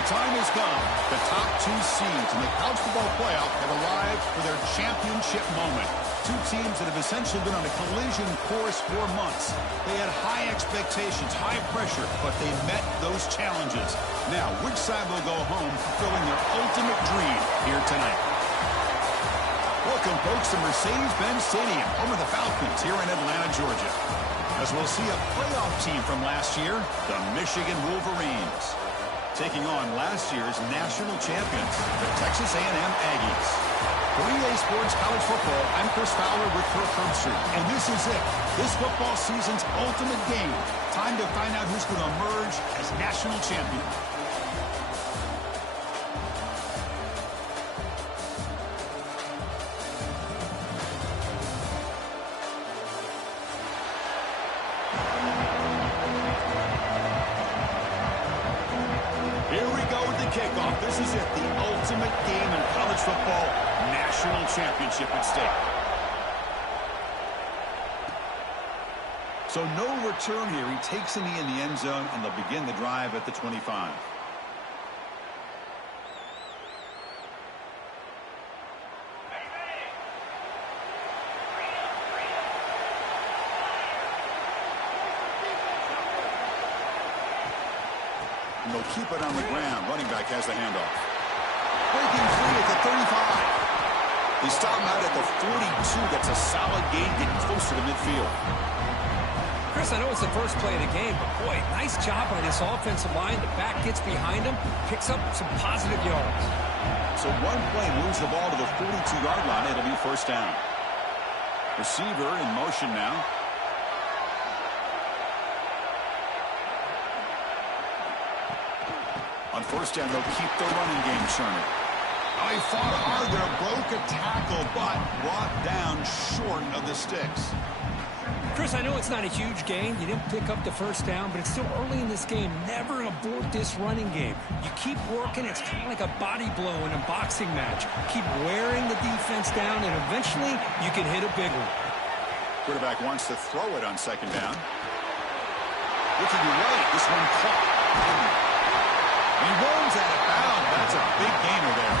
The time has come. The top two seeds in the college football playoff have arrived for their championship moment. Two teams that have essentially been on a collision course for months. They had high expectations, high pressure, but they met those challenges. Now, which side will go home fulfilling their ultimate dream here tonight? Welcome, folks, to Mercedes-Benz Stadium, home of the Falcons here in Atlanta, Georgia. As we'll see a playoff team from last year, the Michigan Wolverines, taking on last year's national champions, the Texas A&M Aggies. For EA Sports College Football, I'm Chris Fowler with Kirk Herbstreit, and this is it. This football season's ultimate game. Time to find out who's going to emerge as national champion. Kickoff. This is it, the ultimate game in college football, national championship at stake. So no return here. He takes in the end zone, and they'll begin the drive at the 25. And they'll keep it on the ground. Running back has the handoff. Breaking free at the 35. They stop him out at the 42. That's a solid gain, getting closer to midfield. Chris, I know it's the first play of the game, but boy, nice job by this offensive line. The back gets behind him, picks up some positive yards. So one play moves the ball to the 42-yard line. It'll be first down. Receiver in motion now. On first down, they'll keep the running game churning. Oh, he fought hard there, broke a tackle, but brought down short of the sticks. Chris, I know it's not a huge gain. You didn't pick up the first down, but it's still early in this game. Never abort this running game. You keep working. It's kind of like a body blow in a boxing match. Keep wearing the defense down, and eventually you can hit a big one. Quarterback wants to throw it on second down. Looking right, this one caught. He runs out of bounds. That's a big gainer there.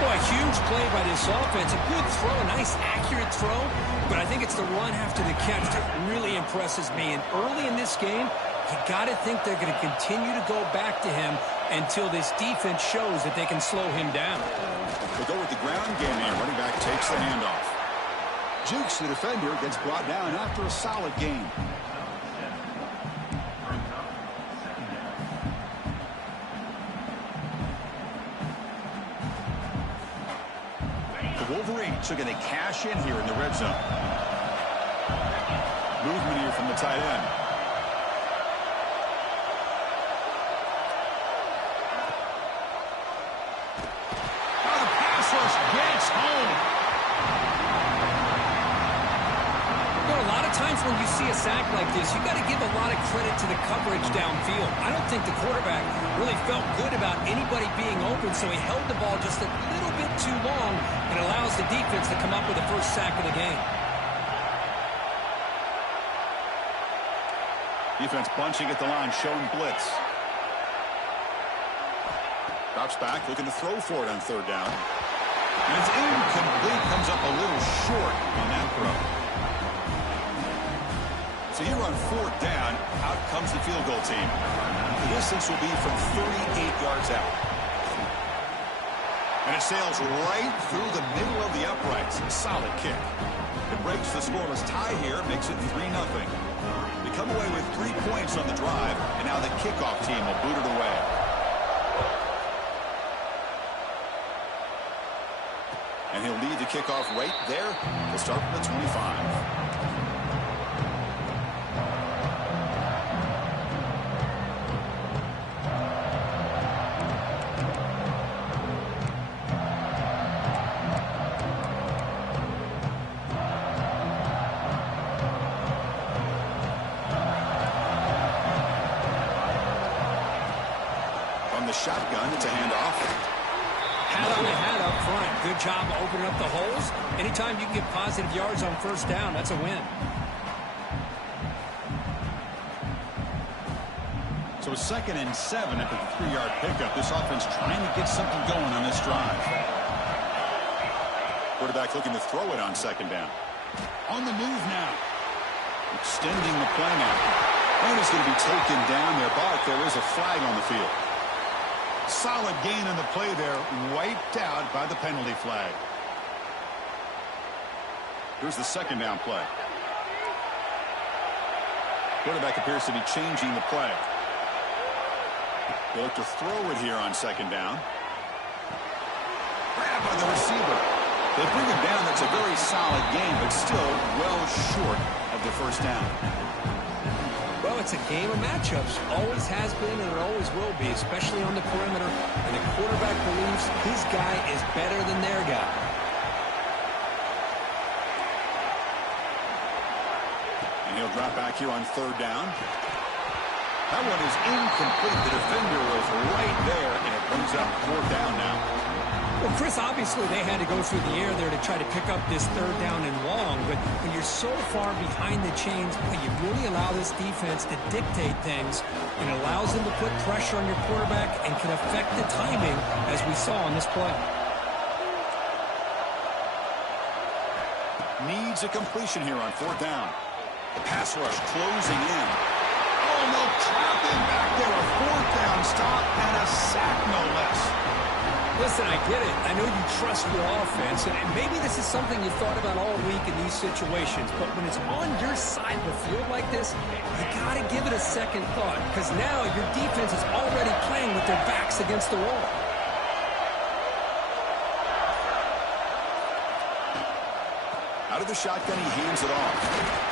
Boy, huge play by this offense. A good throw, a nice accurate throw. But I think it's the run after the catch that really impresses me. And early in this game, you got to think they're going to continue to go back to him until this defense shows that they can slow him down. They go with the ground game here. Running back takes the handoff. Jukes the defender, gets brought down after a solid gain. Wolverines are going to cash in here in the red zone. Movement here from the tight end. Now the pass rush gets home. You know, a lot of times when you see a sack like this, you got to give a lot of credit to the coverage downfield. I don't think the quarterback really felt good about anybody being open, so he held the ball just a little bit too long and allows the defense to come up with the first sack of the game. Defense bunching at the line, showing blitz. Drops back, looking to throw for it on third down. And it's incomplete, comes up a little short on that throw. So here on fourth down, out comes the field goal team. The distance will be from 38 yards out. And it sails right through the middle of the uprights. Solid kick. It breaks the scoreless tie here, makes it 3-0. They come away with 3 points on the drive, and now the kickoff team will boot it away. And he'll lead the kickoff right there to start from the 25. The shotgun, it's a handoff. Hat on the hat up front. Good job opening up the holes. Anytime you can get positive yards on first down, that's a win. So So 2nd and 7 after the 3-yard pickup. This offense trying to get something going on this drive. Quarterback looking to throw it on 2nd down. On the move now. Extending the play now. And it's going to be taken down there, but there is a flag on the field. Solid gain on the play there, wiped out by the penalty flag. Here's the 2nd down play. Quarterback appears to be changing the play. They look to throw it here on 2nd down. Grabbed by the receiver. They bring him down. That's a very solid game, but still well short of the 1st down. Well, it's a game of matchups. Always has been and it always will be, especially on the perimeter. And the quarterback believes his guy is better than their guy. And he'll drop back here on 3rd down. That one is incomplete. The defender was right there, and it brings up 4th down now. Well, Chris, obviously they had to go through the air there to try to pick up this 3rd down and long, but when you're so far behind the chains, well, you really allow this defense to dictate things, and it allows them to put pressure on your quarterback and can affect the timing, as we saw on this play. Needs a completion here on 4th down. The pass rush closing in. Oh, no, trapping back there. A 4th down stop and a sack, no less. Listen, I get it. I know you trust your offense, and maybe this is something you thought about all week in these situations, but when it's on your side of the field like this, you got to give it a second thought, because now your defense is already playing with their backs against the wall. Out of the shotgun, he hands it off.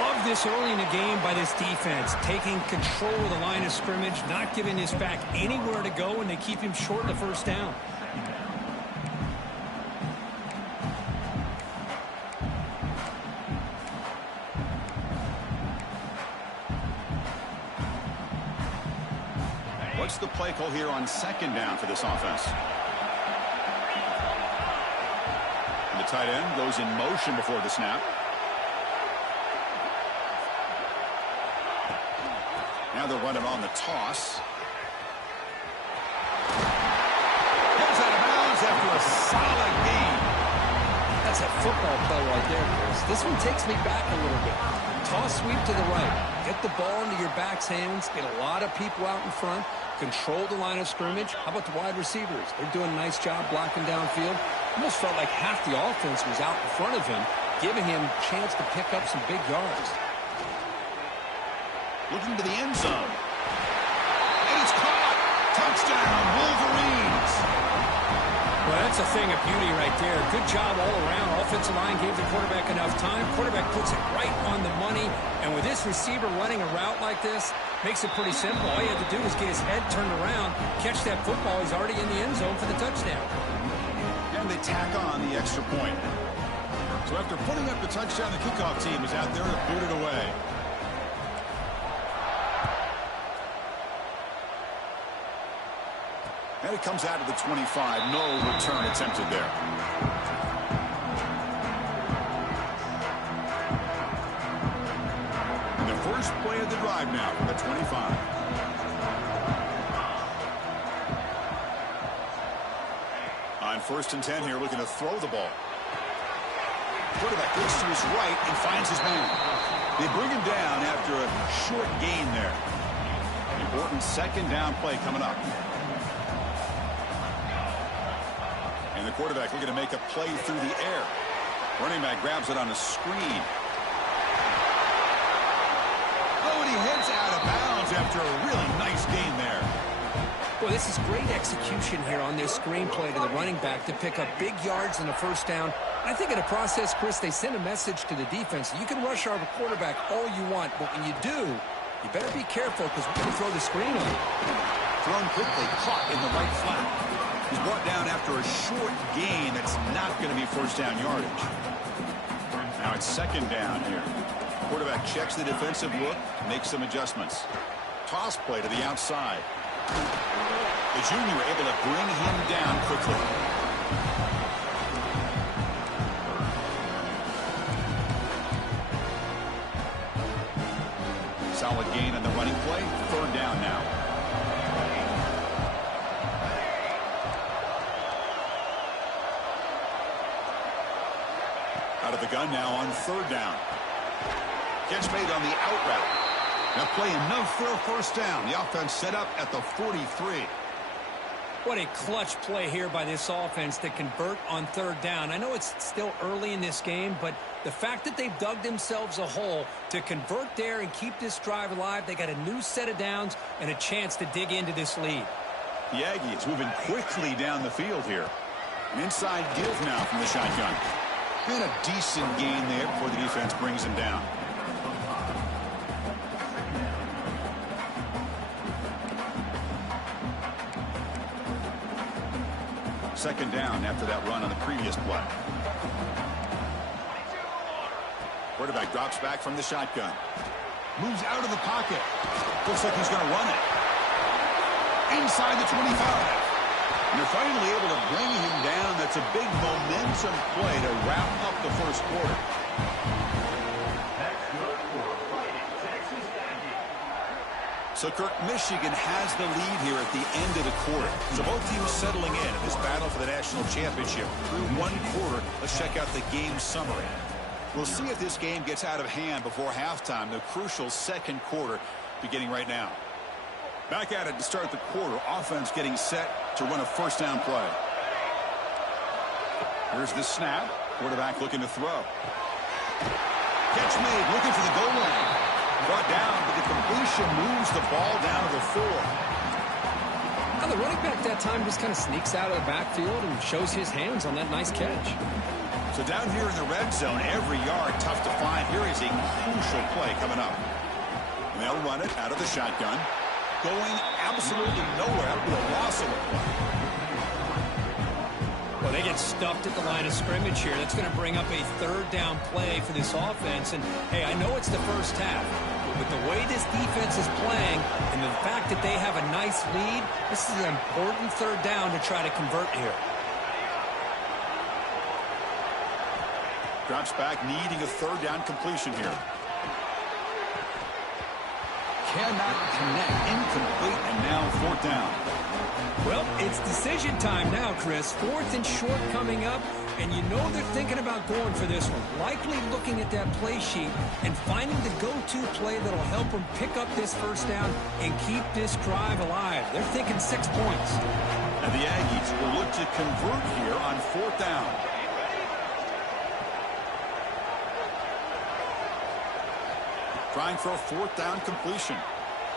Love this early in the game by this defense, taking control of the line of scrimmage, not giving his back anywhere to go, and they keep him short of the 1st down. What's the play call here on 2nd down for this offense? And the tight end goes in motion before the snap. Now they'll run it on the toss. Goes out of bounds after a solid gain. That's a football play right there, Chris. This one takes me back a little bit. Toss sweep to the right. Get the ball into your back's hands. Get a lot of people out in front. Control the line of scrimmage. How about the wide receivers? They're doing a nice job blocking downfield. Almost felt like half the offense was out in front of him, giving him a chance to pick up some big yards. Looking to the end zone. And it's caught. Touchdown, Wolverines. Well, that's a thing of beauty right there. Good job all around. Offensive line gave the quarterback enough time. Quarterback puts it right on the money. And with this receiver running a route like this, makes it pretty simple. All you have to do is get his head turned around, catch that football. He's already in the end zone for the touchdown. And they tack on the extra point. So after putting up the touchdown, the kickoff team is out there to boot it away. And it comes out to the 25. No return attempted there. And the first play of the drive now from the 25. On 1st and 10 here, looking to throw the ball. Quarterback looks to his right and finds his man. They bring him down after a short gain there. Important 2nd down play coming up. And the quarterback looking to make a play through the air. Running back grabs it on a screen. Oh, and he heads out of bounds after a really nice gain there. Well, this is great execution here on this screen play to the running back to pick up big yards in the 1st down. I think in the process, Chris, they send a message to the defense. You can rush our quarterback all you want, but when you do, you better be careful because we're going to throw the screen on you. Thrown quickly, caught in the right flat. He's brought down after a short gain that's not going to be 1st down yardage. Now it's 2nd down here. Quarterback checks the defensive look, makes some adjustments. Toss play to the outside. The junior able to bring him down quickly. Solid gain on the running play. Third down now. Out of the gun now on third down. Catch made on the out route. Now play enough for a first down. The offense set up at the 43. What a clutch play here by this offense to convert on third down. I know it's still early in this game, but the fact that they've dug themselves a hole to convert there and keep this drive alive, they got a new set of downs and a chance to dig into this lead. The Aggies moving quickly down the field here. An inside give now from the shotgun. And a decent gain there before the defense brings him down. Second down after that run on the previous play. Quarterback drops back from the shotgun. Moves out of the pocket. Looks like he's going to run it. Inside the 25. And they're finally able to bring him down. That's a big momentum play to wrap up the first quarter. So, Kirk, Michigan has the lead here at the end of the quarter. So both teams settling in this battle for the national championship. Through one quarter, let's check out the game summary. We'll see if this game gets out of hand before halftime. The crucial second quarter beginning right now. Back at it to start the quarter. Offense getting set to run a first down play. Here's the snap. Quarterback looking to throw. Catch made, looking for the goal line. Brought down, but the completion moves the ball down to the 4. Now the running back that time just kind of sneaks out of the backfield and shows his hands on that nice catch. So down here in the red zone, every yard tough to find. Here is a crucial play coming up. And they'll run it out of the shotgun. Going absolutely nowhere with a loss of a play. Well, they get stuffed at the line of scrimmage here. That's going to bring up a third down play for this offense. And, hey, I know it's the first half, but the way this defense is playing and the fact that they have a nice lead, this is an important third down to try to convert here. Drops back, needing a third down completion here. Cannot connect, incomplete, and now fourth down. Well, it's decision time now, Chris. Fourth and short coming up, and you know they're thinking about going for this one. Likely looking at that play sheet and finding the go-to play that'll help them pick up this first down and keep this drive alive. They're thinking 6 points. And the Aggies will look to convert here on fourth down. Trying for a fourth down completion.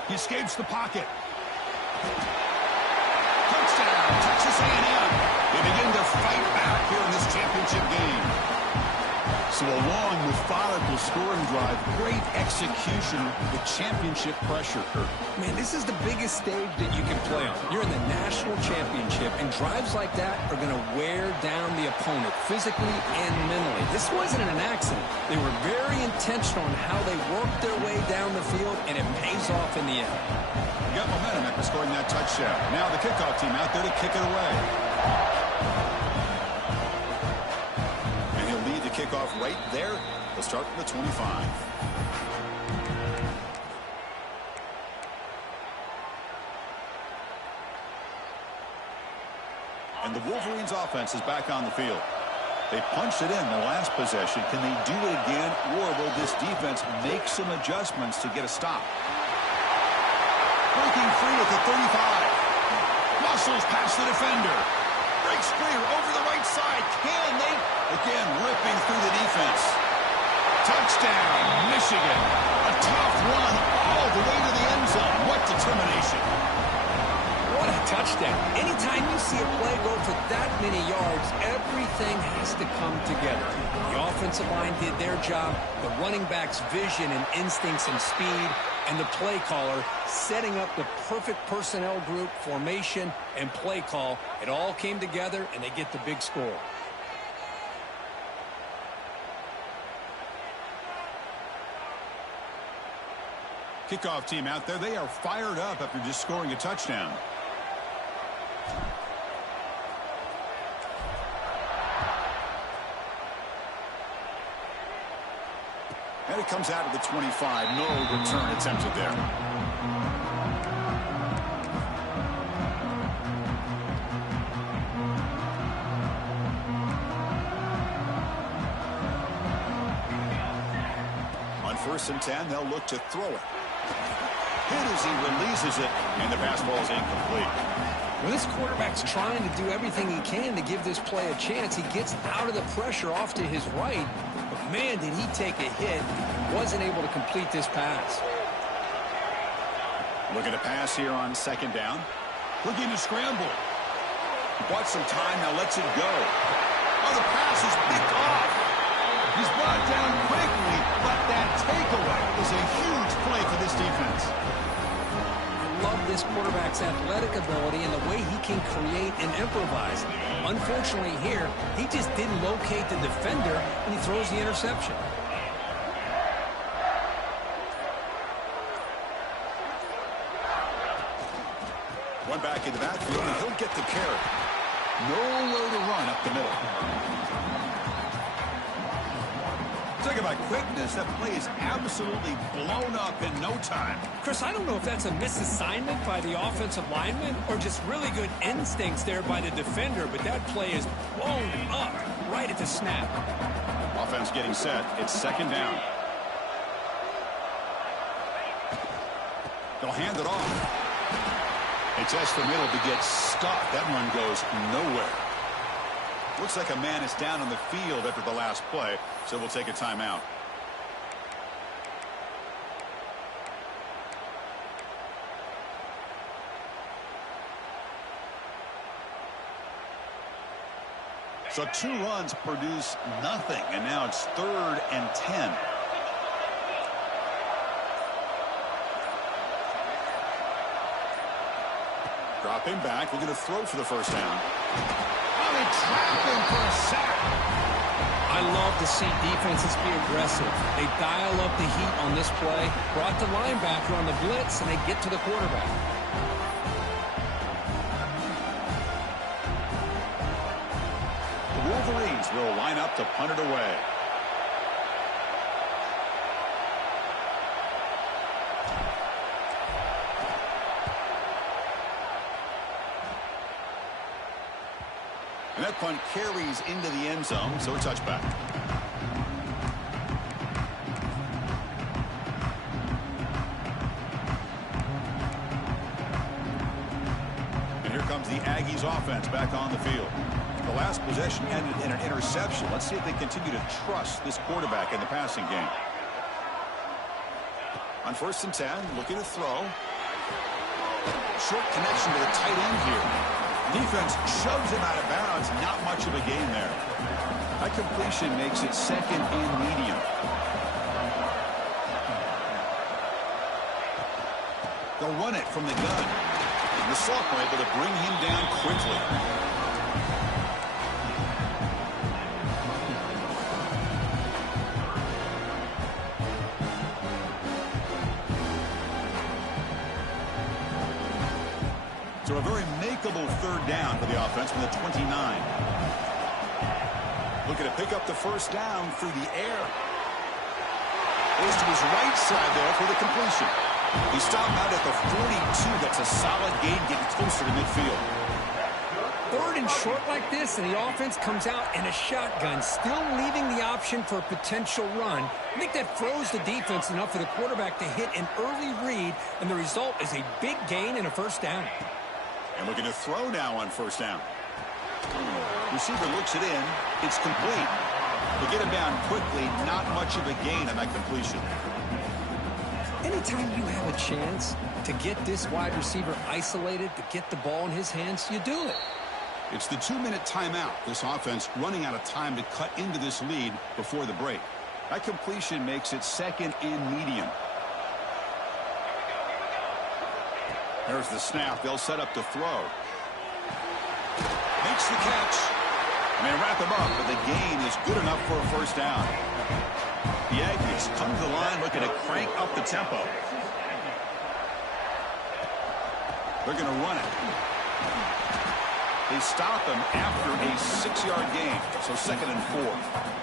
He escapes the pocket. Touchdown, Texas A&M. They begin to fight back here in this championship game. So a long, methodical scoring drive. Great execution with championship pressure. Man, this is the biggest stage that you can play on. You're in the national championship, and drives like that are going to wear down the opponent physically and mentally. This wasn't an accident. They were very intentional on how they worked their way down the field, and it pays off in the end. You got momentum after scoring that touchdown. Now the kickoff team out there to kick it away. Kickoff right there. They'll start from the 25. And the Wolverines offense is back on the field. They punched it in the last possession. Can they do it again, or will this defense make some adjustments to get a stop? Breaking free at the 35. Muscles past the defender. Breaks free over the right side. Can they? Again, ripping through the defense. Touchdown, Michigan. A tough run all the way to the end zone. What determination. What a touchdown. Anytime you see a play go for that many yards, everything has to come together. The offensive line did their job. The running back's vision and instincts and speed. And the play caller setting up the perfect personnel group, formation, and play call. It all came together, and they get the big score. Kickoff team out there. They are fired up after just scoring a touchdown. And it comes out of the 25. No return attempted there. first and 10, they'll look to throw it. Hit as he releases it, and the pass ball is incomplete. Well, this quarterback's trying to do everything he can to give this play a chance. He gets out of the pressure off to his right, but man, did he take a hit. Wasn't able to complete this pass. Looking to pass here on second down. Looking to scramble. Bought some time, now lets it go. Oh, the pass is picked off. He's brought down quickly, but that takeaway is a huge play for this defense. I love this quarterback's athletic ability and the way he can create and improvise. Unfortunately here, he just didn't locate the defender and he throws the interception. One back in the backfield, and he'll get the carry. Nowhere to run up the middle. Talk about quickness. That play is absolutely blown up in no time. Chris, I don't know if that's a misassignment by the offensive lineman or just really good instincts there by the defender, but that play is blown up right at the snap. Offense getting set. It's second down. They'll hand it off. It's just the middle to get stuck. That run goes nowhere. Looks like a man is down on the field after the last play, so we'll take a timeout. So 2 runs produce nothing, and now it's 3rd and 10. Dropping back, we're going to throw for the first down. Oh, they trap him for a sack. I love to see defenses be aggressive. They dial up the heat on this play, brought the linebacker on the blitz, and they get to the quarterback. The Wolverines will line up to punt it away. And that punt carries into the end zone, so a touchback. And here comes the Aggies offense back on the field. The last possession ended in an interception. Let's see if they continue to trust this quarterback in the passing game. On first and 10, looking to throw. Short connection to the tight end here. Defense shoves him out of bounds. Not much of a gain there. That completion makes it second and medium. They'll run it from the gun. And the sophomore able to bring him down quickly. So a very makeable third down for the offense from the 29. Looking to pick up the first down through the air. Goes to his right side there for the completion. He stopped out at the 42. That's a solid gain, getting closer to midfield. 3rd and short like this, and the offense comes out in a shotgun, still leaving the option for a potential run. I think that froze the defense enough for the quarterback to hit an early read, and the result is a big gain and a first down. And looking to throw now on first down. Receiver looks it in. It's complete. They get him down quickly. Not much of a gain on that completion. Anytime you have a chance to get this wide receiver isolated, to get the ball in his hands, you do it. It's the 2-minute timeout. This offense running out of time to cut into this lead before the break. That completion makes it second and medium. There's the snap. They'll set up to throw. Makes the catch. And they wrap him up, but the gain is good enough for a first down. The Aggies come to the line looking to crank up the tempo. They're going to run it. They stop him after a 6-yard gain, so 2nd and 4.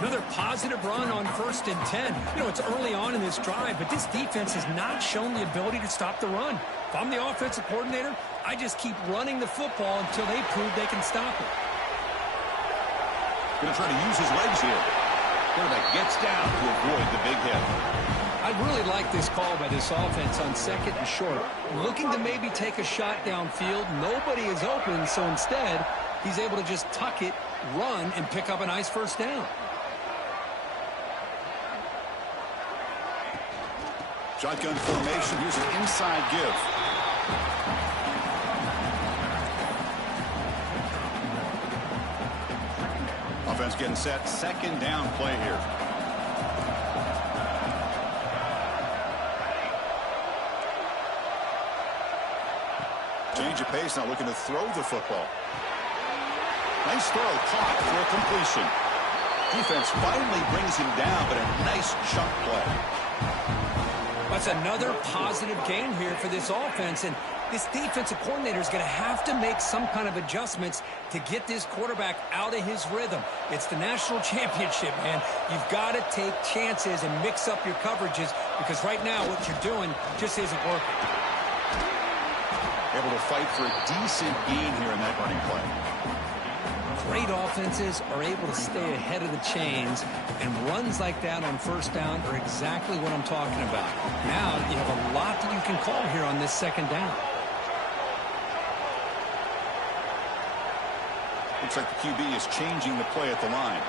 Another positive run on 1st and 10. You know, it's early on in this drive, but this defense has not shown the ability to stop the run. If I'm the offensive coordinator, I just keep running the football until they prove they can stop it. Going to try to use his legs here. Quarterback gets down to avoid the big hit. I really like this call by this offense on 2nd and short. Looking to maybe take a shot downfield. Nobody is open, so instead, he's able to just tuck it, run, and pick up a nice first down. Shotgun formation. Here's an inside give. Offense getting set. 2nd down play here. Change of pace, now looking to throw the football. Nice throw, caught for a completion. Defense finally brings him down, but a nice chunk play. That's another positive game here for this offense, and this defensive coordinator is going to have to make some kind of adjustments to get this quarterback out of his rhythm. It's the national championship, man. You've got to take chances and mix up your coverages because right now what you're doing just isn't working. Able to fight for a decent gain here in that running play. Great offenses are able to stay ahead of the chains, and runs like that on 1st down are exactly what I'm talking about. Now you have a lot that you can call here on this 2nd down. Looks like the QB is changing the play at the line.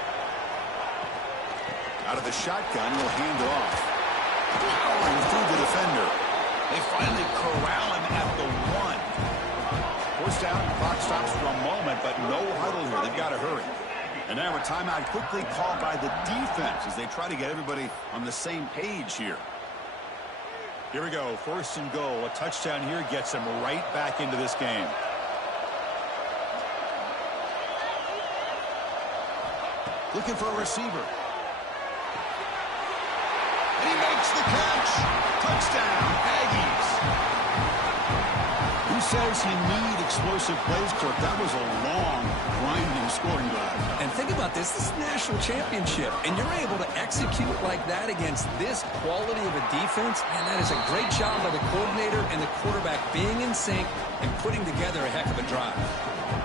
Out of the shotgun, he'll hand it off. Powering through the defender. They finally corral him at the 1. 1st down, clock stops for a moment, but no huddle here. They've got to hurry. And now a timeout quickly called by the defense as they try to get everybody on the same page here. Here we go, 1st and goal. A touchdown here gets them right back into this game. Looking for a receiver. And he makes the catch. Touchdown, Aggies. Who says you need explosive plays, Kirk? That was a long, grinding scoring drive. And think about this. This is a national championship, and you're able to execute like that against this quality of a defense, and that is a great job by the coordinator and the quarterback being in sync and putting together a heck of a drive.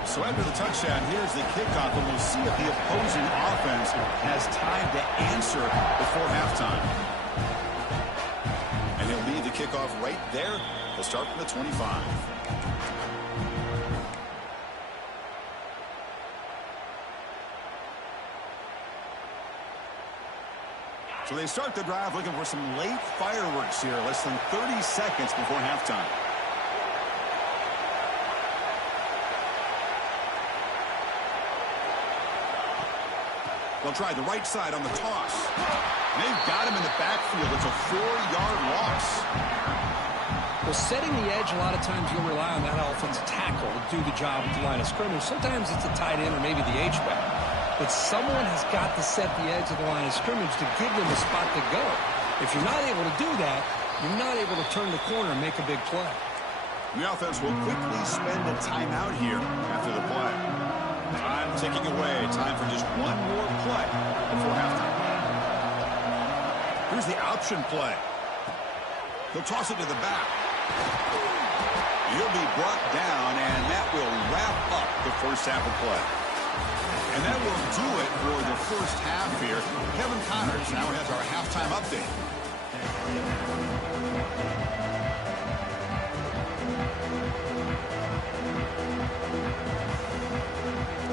So after the touchdown, here's the kickoff, and we'll see if the opposing offense has time to answer before halftime. And he'll lead the kickoff right there. He'll start from the 25. So they start the drive looking for some late fireworks here, less than 30 seconds before halftime. They'll try the right side on the toss. And they've got him in the backfield. It's a 4-yard loss. Well, setting the edge, a lot of times you'll rely on that offensive tackle to do the job at the line of scrimmage. Sometimes it's a tight end or maybe the H-back. But someone has got to set the edge of the line of scrimmage to give them a spot to go. If you're not able to do that, you're not able to turn the corner and make a big play. The offense will quickly spend a timeout here after the play. Time ticking away. Time for just one more play before halftime. Here's the option play. He'll toss it to the back. He'll be brought down, and that will wrap up the first half of play. And that will do it for the first half here. Kevin Connors now has our halftime update.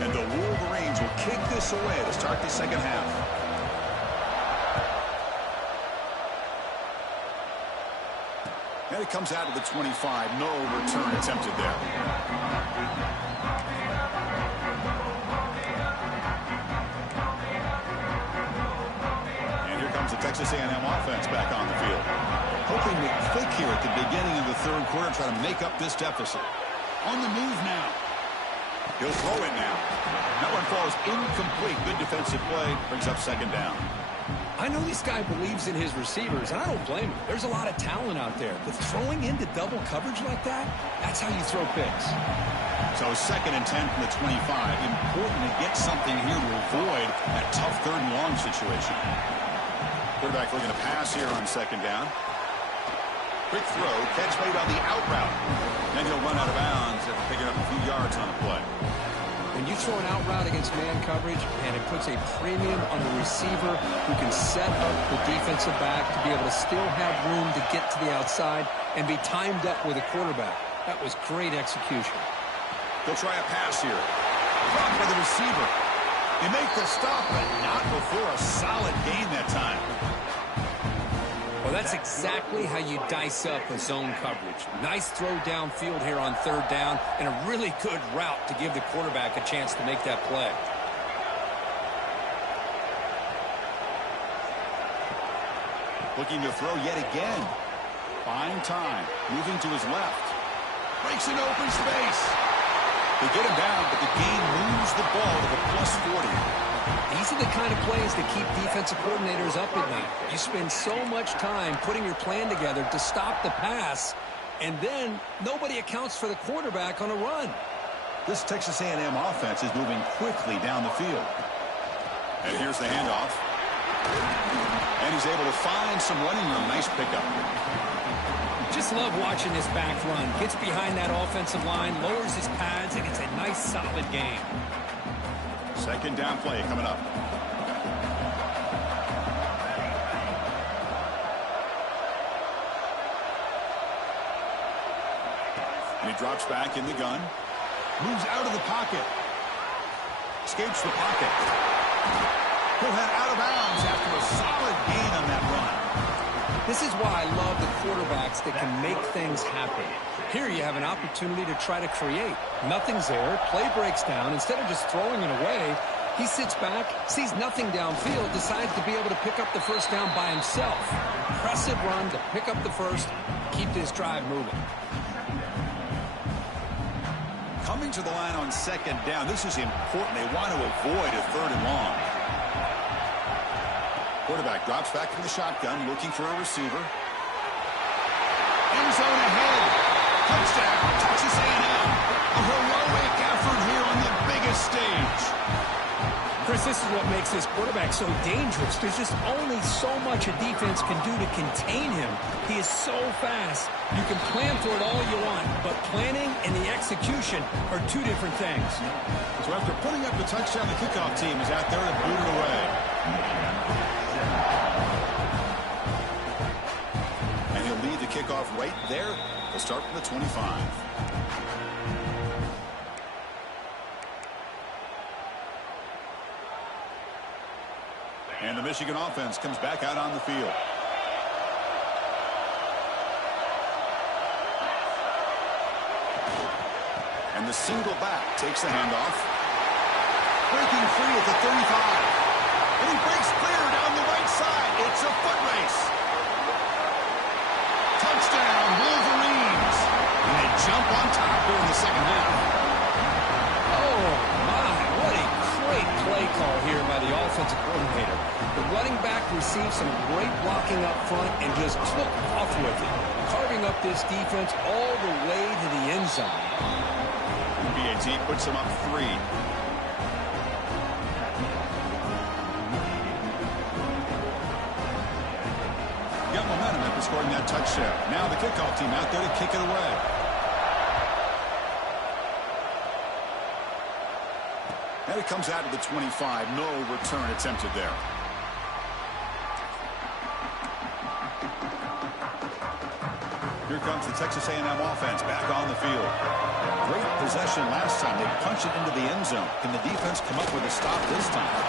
And the Wolverines will kick this away to start the second half. And it comes out of the 25. No return attempted there. And here comes the Texas A&M offense back on the field. Hoping to click here at the beginning of the third quarter, try to make up this deficit. On the move now. He'll throw it now. That one falls incomplete. Good defensive play. Brings up second down. I know this guy believes in his receivers, and I don't blame him. There's a lot of talent out there. But throwing into double coverage like that, that's how you throw picks. So 2nd and 10 from the 25. Important to get something here to avoid that tough 3rd and long situation. Quarterback looking to pass here on 2nd down. Quick throw. Catch made on the out route. Then he'll run out of bounds after picking up a few yards on the play. When you throw an out route against man coverage, and it puts a premium on the receiver who can set up the defensive back to be able to still have room to get to the outside and be timed up with a quarterback. That was great execution. They'll try a pass here. Blocked by the receiver. They make the stop, but not before a solid gain that time. Well, that's exactly how you dice up a zone coverage. Nice throw downfield here on third down, and a really good route to give the quarterback a chance to make that play. Looking to throw yet again. Buying time. Moving to his left. Breaks an open space. They get him down, but the gain moves the ball to the +40. These are the kind of plays that keep defensive coordinators up at night. You spend so much time putting your plan together to stop the pass, and then nobody accounts for the quarterback on a run. This Texas A&M offense is moving quickly down the field. And here's the handoff. And he's able to find some running room. Nice pickup. Just love watching this back run. Gets behind that offensive line, lowers his pads, and it's a nice, solid game. Second down play coming up. And he drops back in the gun. Moves out of the pocket. Escapes the pocket. He'll head out of bounds after a solid gain on that run. This is why I love the quarterbacks that can make things happen. Here you have an opportunity to try to create. Nothing's there. Play breaks down. Instead of just throwing it away, he sits back, sees nothing downfield, decides to be able to pick up the first down by himself. Impressive run to pick up the first, keep this drive moving. Coming to the line on second down, this is important. They want to avoid a third and long. Quarterback drops back from the shotgun, looking for a receiver. End zone ahead. Touchdown, Texas A&M. A heroic effort here on the biggest stage. Chris, this is what makes this quarterback so dangerous. There's just only so much a defense can do to contain him. He is so fast. You can plan for it all you want, but planning and the execution are two different things. So after putting up the touchdown, the kickoff team is out there to boot it away. And he'll lead the kickoff right there. They'll start from the 25. And the Michigan offense comes back out on the field. And the single back takes the handoff. Breaking free at the 35. And he breaks clear down the right side. It's a foot race. Touchdown, Wolverines. And they jump on top here in the second half. Oh, my. What a great play call here by the offensive coordinator. The running back received some great blocking up front and just took off with it, carving up this defense all the way to the end zone. BAT puts them up 3. Got momentum after scoring that touchdown. Now the kickoff team out there to kick it away. And it comes out of the 25. No return attempted there. Here comes the Texas A&M offense back on the field. Great possession last time. They punch it into the end zone. Can the defense come up with a stop this time?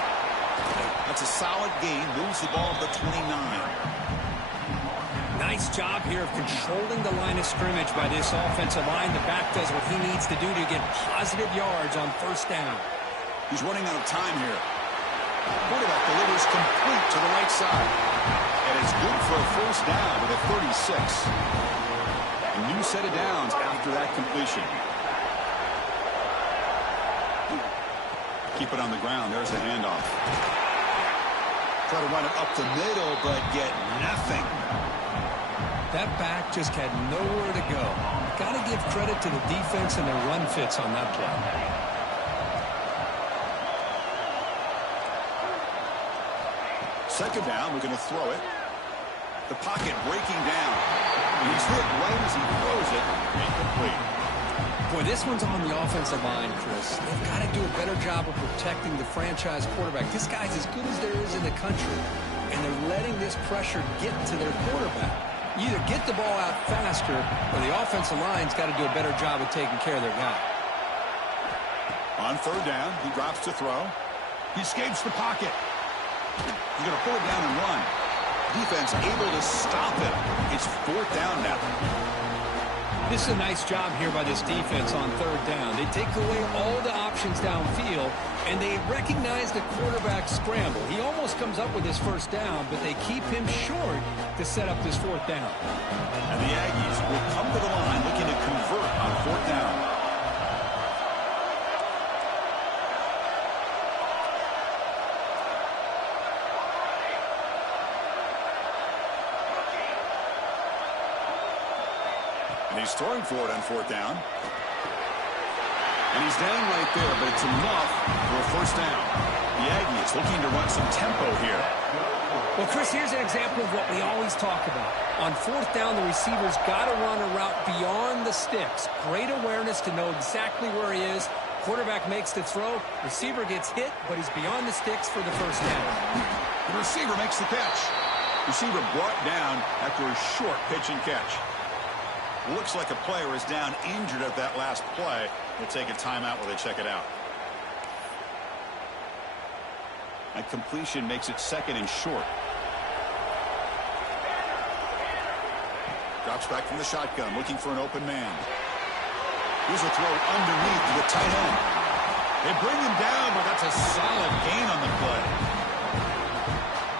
That's a solid gain. Moves the ball to the 29. Nice job here of controlling the line of scrimmage by this offensive line. The back does what he needs to do to get positive yards on first down. He's running out of time here. Quarterback delivers complete to the right side. And it's good for a first down with a 36. A new set of downs after that completion. Keep it on the ground. There's the handoff. Try to run it up the middle, but get nothing. That back just had nowhere to go. Got to give credit to the defense and their run fits on that play. Second down, we're going to throw it. The pocket breaking down. And he's hit right as he throws it. Incomplete. Boy, this one's on the offensive line, Chris. They've got to do a better job of protecting the franchise quarterback. This guy's as good as there is in the country, and they're letting this pressure get to their quarterback. You either get the ball out faster, or the offensive line's got to do a better job of taking care of their guy. On third down, he drops to throw. He escapes the pocket. He's going to pull it down and run. Defense able to stop it. It's fourth down now. This is a nice job here by this defense on third down. They take away all the options downfield, and they recognize the quarterback scramble. He almost comes up with his first down, but they keep him short to set up this fourth down. And the Aggies will come to the line looking to convert on fourth down. And he's throwing for it on fourth down. And he's down right there, but it's enough for a first down. The Aggies looking to run some tempo here. Well, Chris, here's an example of what we always talk about. On fourth down, the receiver's got to run a route beyond the sticks. Great awareness to know exactly where he is. Quarterback makes the throw. Receiver gets hit, but he's beyond the sticks for the first down. The receiver makes the catch. Receiver brought down after a short pitch and catch. Looks like a player is down injured at that last play. We'll take a timeout while they check it out. That completion makes it second and short. Drops back from the shotgun, looking for an open man. Here's a throw underneath to the tight end. They bring him down, but that's a solid gain on the play.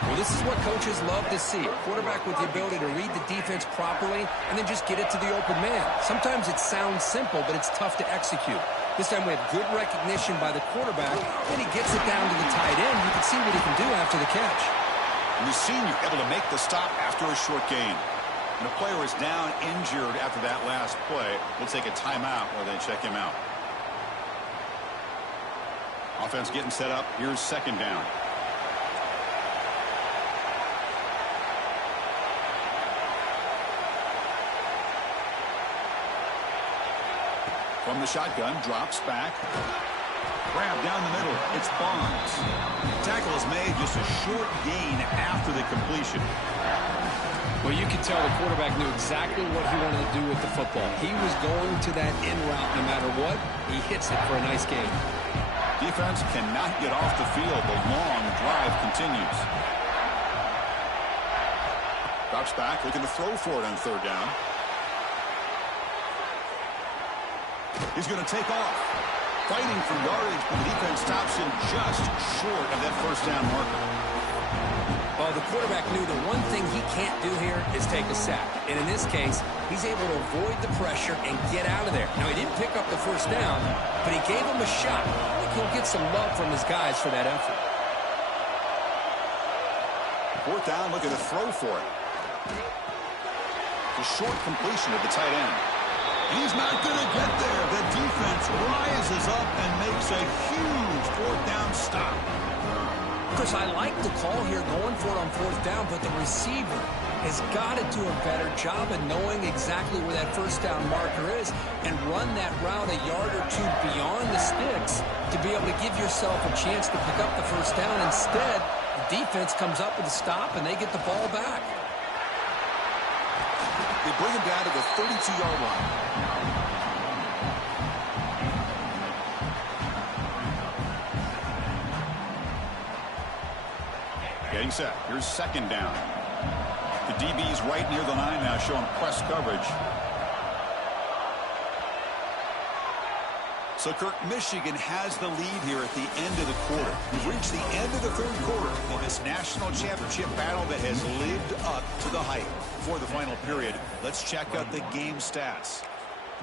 Well, this is what coaches love to see. A quarterback with the ability to read the defense properly and then just get it to the open man. Sometimes it sounds simple, but it's tough to execute. This time we have good recognition by the quarterback, and he gets it down to the tight end. You can see what he can do after the catch. And the senior able to make the stop after a short gain. And the player is down injured after that last play. We'll take a timeout while they check him out. Offense getting set up. Here's second down. From the shotgun, drops back. Grab down the middle. It's Barnes. Tackle is made, just a short gain after the completion. Well, you could tell the quarterback knew exactly what he wanted to do with the football. He was going to that in route no matter what. He hits it for a nice gain. Defense cannot get off the field. The long drive continues. Drops back, looking to throw for it on third down. He's going to take off. Fighting for yardage, but the defense stops him just short of that first down marker. Well, the quarterback knew the one thing he can't do here is take a sack. And in this case, he's able to avoid the pressure and get out of there. Now, he didn't pick up the first down, but he gave him a shot. I think he'll get some love from his guys for that effort. Fourth down, looking to throw for it. The short completion of the tight end. He's not going to get there. The defense rises up and makes a huge fourth down stop. Chris, I like the call here going for it on fourth down, but the receiver has got to do a better job of knowing exactly where that first down marker is and run that route a yard or two beyond the sticks to be able to give yourself a chance to pick up the first down. Instead, the defense comes up with a stop and they get the ball back. They bring him down to the 32-yard line. Getting set. Here's second down. The DB's right near the line now, showing press coverage. So, Kirk, Michigan has the lead here at the end of the quarter. We've reached the end of the third quarter in this national championship battle that has lived up to the hype. Before the final period, let's check out the game stats.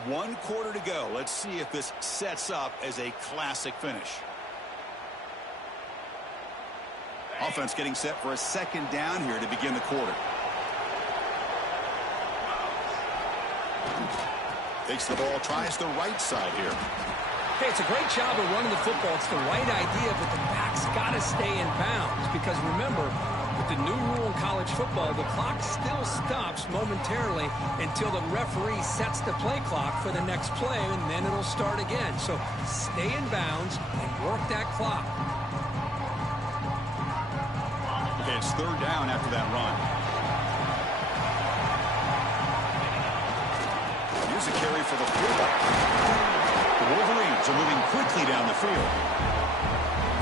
1 quarter to go. Let's see if this sets up as a classic finish. Offense getting set for a second down here to begin the quarter. Takes the ball, tries the right side here. Hey, it's a great job of running the football. It's the right idea, but the back's got to stay in bounds because, remember, With the new rule in college football, the clock still stops momentarily until the referee sets the play clock for the next play, and then it'll start again. So stay in bounds and work that clock. Okay, it's third down after that run. Here's a carry for the fullback. The Wolverines are moving quickly down the field.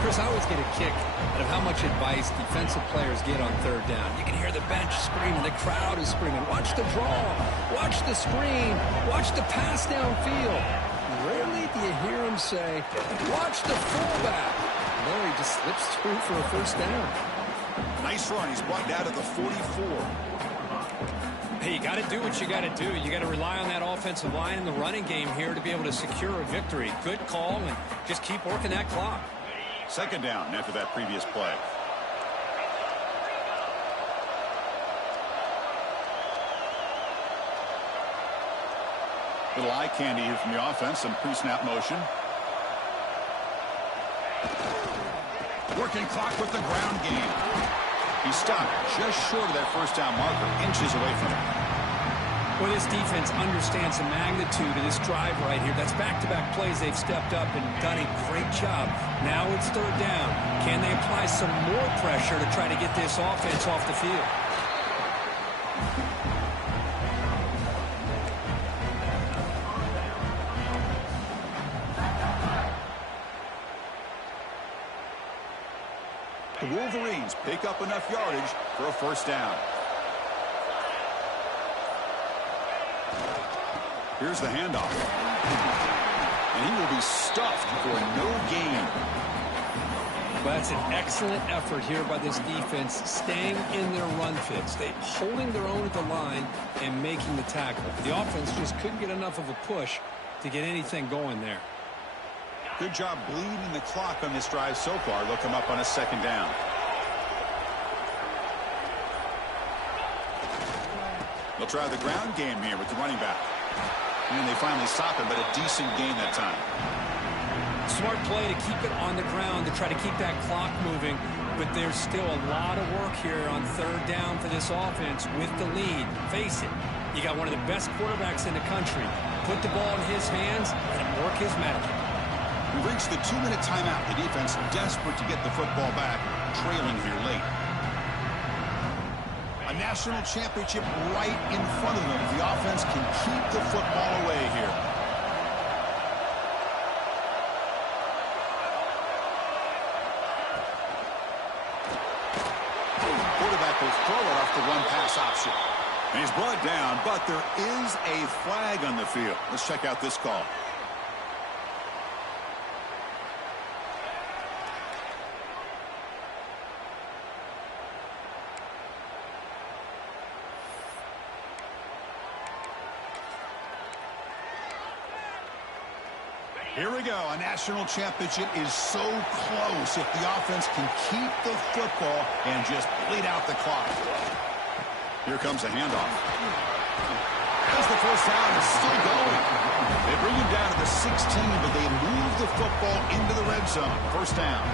Chris, I always get a kick out of how much advice defensive players get on third down. You can hear the bench screaming. The crowd is screaming. Watch the draw. Watch the screen. Watch the pass downfield. Rarely do you hear him say, watch the fullback. No, he just slips through for a first down. Nice run. He's brought down to the 44. Hey, you got to do what you got to do. You got to rely on that offensive line in the running game here to be able to secure a victory. Good call, and just keep working that clock. Second down after that previous play. Little eye candy here from the offense. Some pre-snap motion. Working clock with the ground game. He stopped just short of that first down marker, inches away from it. Well, this defense understands the magnitude of this drive right here. That's back-to-back plays. They've stepped up and done a great job. Now it's third down. Can they apply some more pressure to try to get this offense off the field? The Wolverines pick up enough yardage for a first down. Here's the handoff. And he will be stuffed for no gain. Well, that's an excellent effort here by this defense, staying in their run fits. They holding their own at the line and making the tackle. The offense just couldn't get enough of a push to get anything going there. Good job bleeding the clock on this drive so far. They'll come up on a second down. They'll try the ground game here with the running back. And they finally stop him, but a decent gain that time. Smart play to keep it on the ground to try to keep that clock moving. But there's still a lot of work here on third down for this offense with the lead. Face it, you got one of the best quarterbacks in the country. Put the ball in his hands and work his magic. We've reached the 2-minute timeout. The defense desperate to get the football back, trailing here late. A national championship right in front of them. The offense can keep the football away here. Quarterback will throw it off the one-pass option. And he's brought down, but there is a flag on the field. Let's check out this call. Here we go. A national championship is so close if the offense can keep the football and just bleed out the clock. Here comes a handoff. As the first down is still going. They bring him down to the 16, but they move the football into the red zone. First down.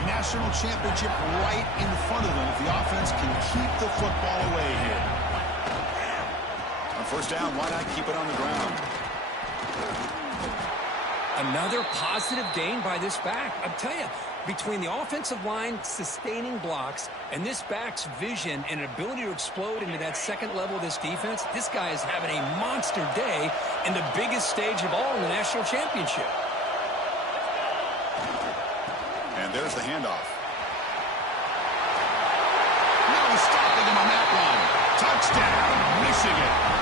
A national championship right in front of them if the offense can keep the football away here. On first down, why not keep it on the ground? Another positive gain by this back. I'm telling you, between the offensive line sustaining blocks and this back's vision and ability to explode into that second level of this defense, this guy is having a monster day in the biggest stage of all in the national championship. And there's the handoff. No stopping him on that one. Touchdown, Michigan.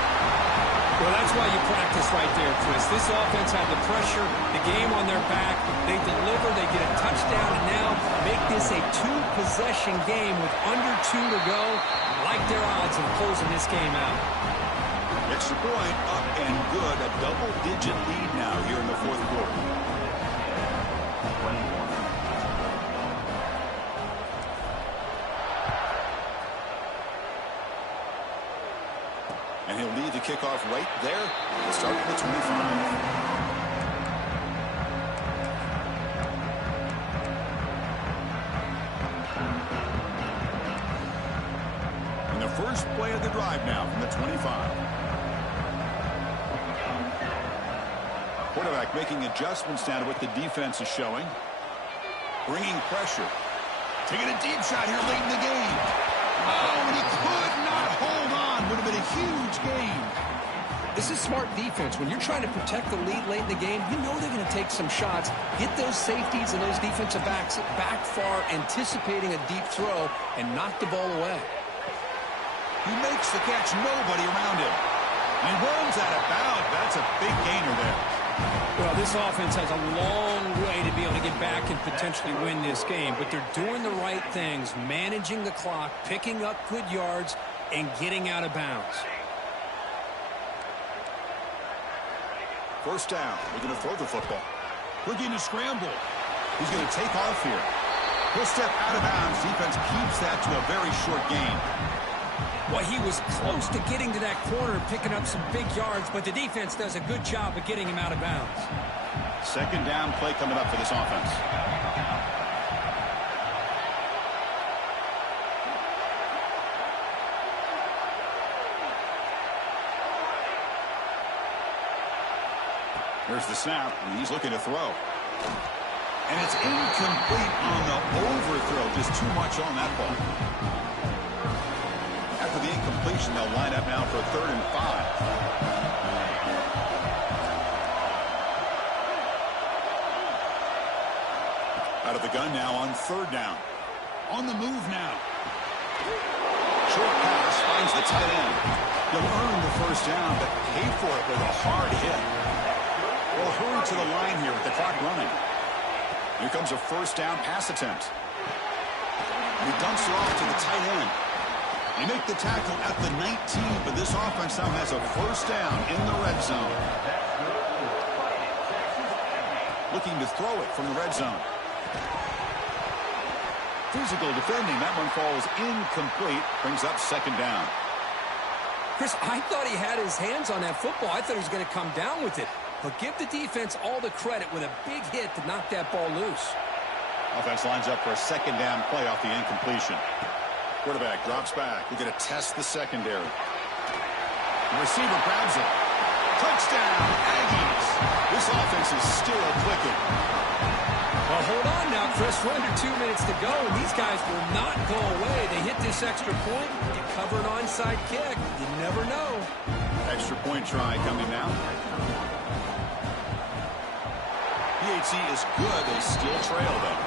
Well, that's why you practice right there, Chris. This offense had the pressure, the game on their back. They deliver, they get a touchdown, and now make this a two-possession game with under 2 to go. Like their odds of closing this game out. Extra point, up and good. A double-digit lead now here in the fourth quarter. And he'll lead the kickoff right there. We'll start at the 25. First play of the drive now from the 25. Quarterback making adjustments down to what the defense is showing. Bringing pressure. Taking a deep shot here late in the game. Oh, and he could not hold on. Would have been a huge gain. This is smart defense. When you're trying to protect the lead late in the game, you know they're going to take some shots, get those safeties and those defensive backs back far, anticipating a deep throw, and knock the ball away. He makes the catch, nobody around him. And he runs out of bounds. That's a big gainer there. Well, this offense has a long way to be able to get back and potentially win this game, but they're doing the right things, managing the clock, picking up good yards, and getting out of bounds. First down. They're going to throw the football. Looking to scramble. He's going to take off here. He'll step out of bounds. Defense keeps that to a very short gain. Well, he was close to getting to that corner, picking up some big yards, but the defense does a good job of getting him out of bounds. Second down play coming up for this offense. There's the snap, and he's looking to throw. And it's incomplete on the overthrow. Just too much on that ball. After the incompletion, they'll line up now for 3rd and 5. Out of the gun now on 3rd down. On the move now. Short pass finds the tight end. He'll earn the first down, but pay for it with a hard hit. They'll hurry to the line here with the clock running. Here comes a first down pass attempt. And he dumps it off to the tight end. They make the tackle at the 19, but this offense now has a first down in the red zone. Looking to throw it from the red zone. Physical defending. That one falls incomplete. Brings up 2nd down. Chris, I thought he had his hands on that football. I thought he was going to come down with it. But give the defense all the credit with a big hit to knock that ball loose. Offense lines up for a 2nd down play off the incompletion. Quarterback drops back. We're going to test the secondary. The receiver grabs it. Touchdown, Aggies. This offense is still clicking. Well, hold on now, Chris. We're under 2 minutes to go, and these guys will not go away. They hit this extra point, you cover an onside kick. You never know. Extra point try coming now. PHC is good. They still trail, though.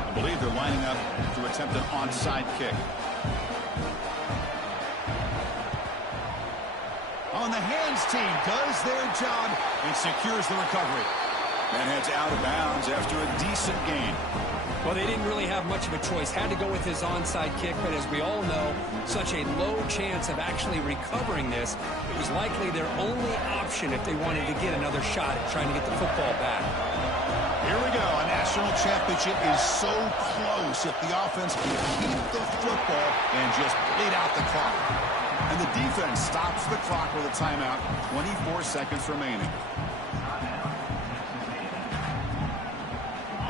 I believe they're lining up to attempt an onside kick. On the hands team does their job and secures the recovery. And heads out of bounds after a decent gain. Well, they didn't really have much of a choice. Had to go with his onside kick, but as we all know, such a low chance of actually recovering this. It was likely their only option if they wanted to get another shot at trying to get the football back. Here we go. A national championship is so close if the offense can keep the football and just bleed out the clock. And the defense stops the clock with a timeout. 24 seconds remaining.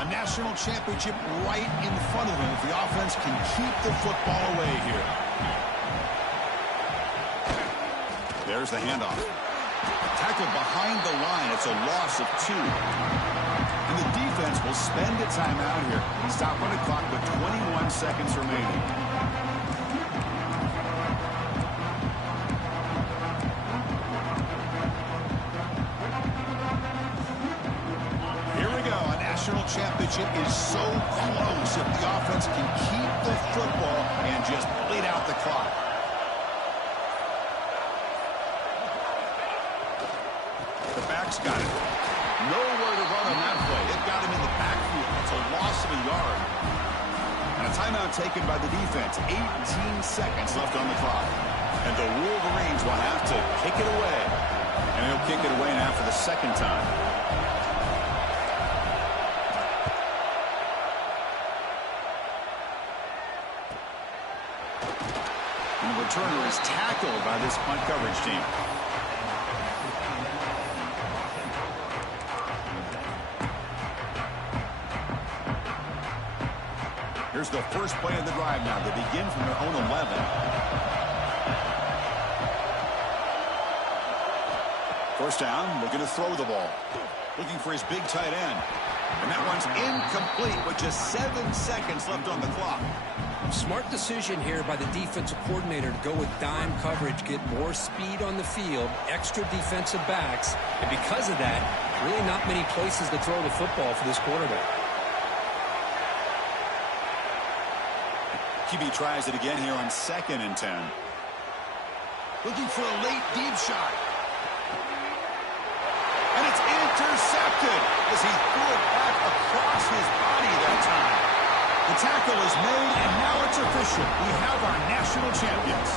A national championship right in front of them if the offense can keep the football away here. There's the handoff. Tackled behind the line. It's a loss of 2. And the defense will spend a timeout here. Stop on the clock with 21 seconds remaining. National championship is so close if the offense can keep the football and just bleed out the clock. The back's got it. Nowhere to run on that play. It got him in the backfield. It's a loss of a yard. And a timeout taken by the defense. 18 seconds left on the clock. And the Wolverines will have to kick it away. And he'll kick it away now for the 2nd time. Returner is tackled by this punt coverage team. Here's the first play of the drive now. They begin from their own 11. First down, looking to throw the ball. Looking for his big tight end. And that one's incomplete with just 7 seconds left on the clock. Smart decision here by the defensive coordinator to go with dime coverage, get more speed on the field, extra defensive backs, and because of that, really not many places to throw the football for this quarterback. QB tries it again here on 2nd and 10. Looking for a late deep shot. And it's intercepted as he threw it back across his body that time. The tackle is made, and now it's official. We have our national champions.